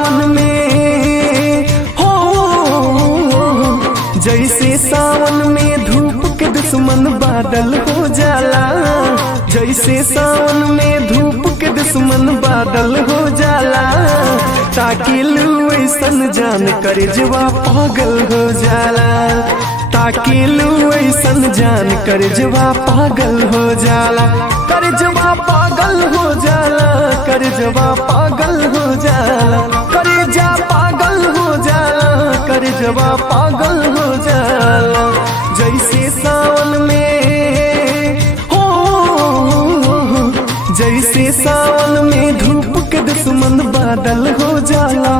सावन में हो, जैसे सावन में धूप के दुश्मन बादल हो जाला, जैसे सावन में धूप के दुश्मन बादल हो जाला। ताकि लू ऐसन जान कर जवा पागल हो जाला, ताकि लू ऐसन जान कर जवा पागल हो जाला, कर जवा पागल हो जाला, कर जवा पागल हो जाला, कर जा पागल हो जाला, कर जवा पागल हो जाला। जैसे सावन में हो, जैसे सावन में धूप के दुश्मन बादल हो जाला।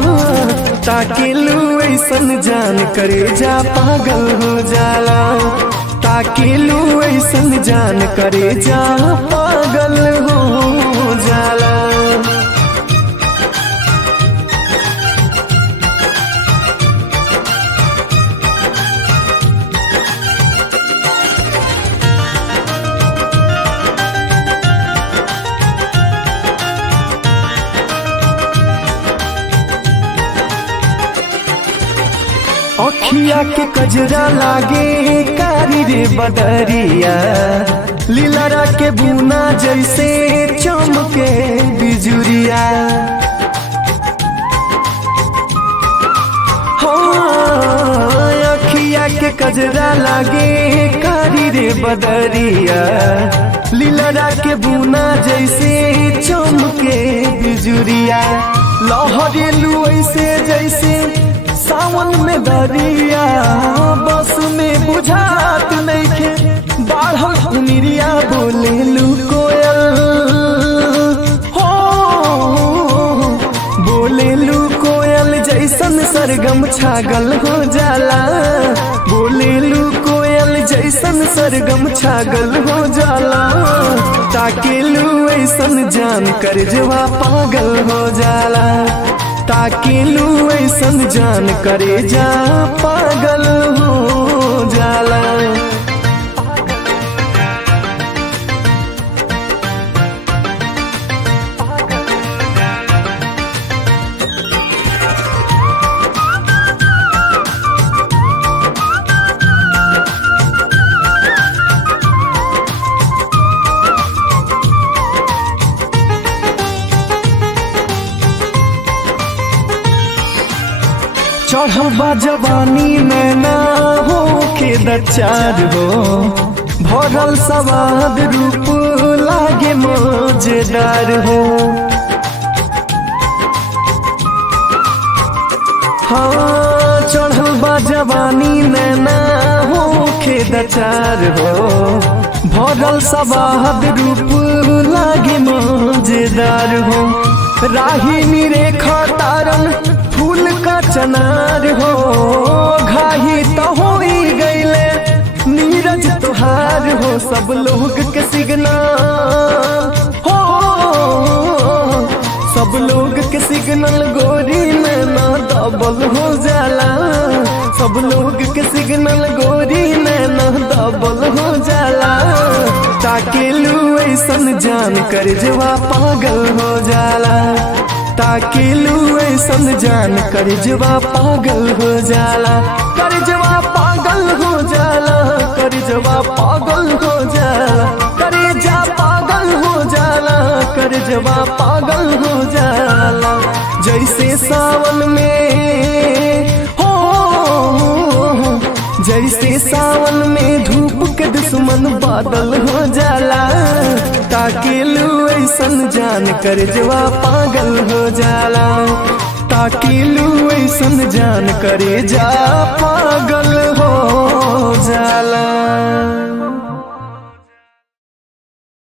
ताकि लू ऐसन जान करे जा पागल हो जाला, ताकि लू ऐसन जान करे जा पागल हो जाला। अखिया के कजरा लागे कारी रे बदरिया, लीलरा के बुना जैसे चमके बिजुरिया। हाँ, अखिया के कजरा लागे कारी रे बदरिया, लीलरा के बुना जैसे चमके बिजुरिया। लहरेलू ऐसे जैसे सावन में दरिया, बस में बुझात नइखे बाढ़ उनिरिया। बोलेलू कोयल हो, बोलेलू कोयल जैसन सरगम छागल हो जाला, बोलेलू कोयल जैसन सरगम छागल हो जाला। ताकि लू ऐसन जान कर जवा पागल हो जाला, ताकि लू ऐसन जान करे जा पागल हो जाला। चढ़बा जवानी में ना हो के दचार हो, भरल सवाद रूप लागे मजेदार हो। हाँ, चढ़बा जवानी में ना हो के दचार हो, भरल सवाद रूप लागे मजेदार हो। राही मेरे खतारन फूल का चनार हो, घाही तो हो ही गईले नीरज तुहार हो। सब लोग के सिग्नल हो, सब लोग के सिग्नल गोरी में ना दबल हो जाला, सब लोग के सिग्नल गोरी में ना दबल हो जाला। ताकि लू ऐसन जान कर जवा पागल हो जाला, ताकि लू ऐसन जान कर जवा पागल हो जाला, कर जवा पागल हो जाला, कर जवा पागल हो जाला, करे जा पागल हो जाला, कर जवा पागल हो जाला। जैसे सावन में हो, जैसे सावन में धूप के दुश्मन बादल हो जाला। ताकि लू ऐसन जान कर जवा पागल हो जाला, ताकि लू ऐसन जान करे जा पागल हो जाला।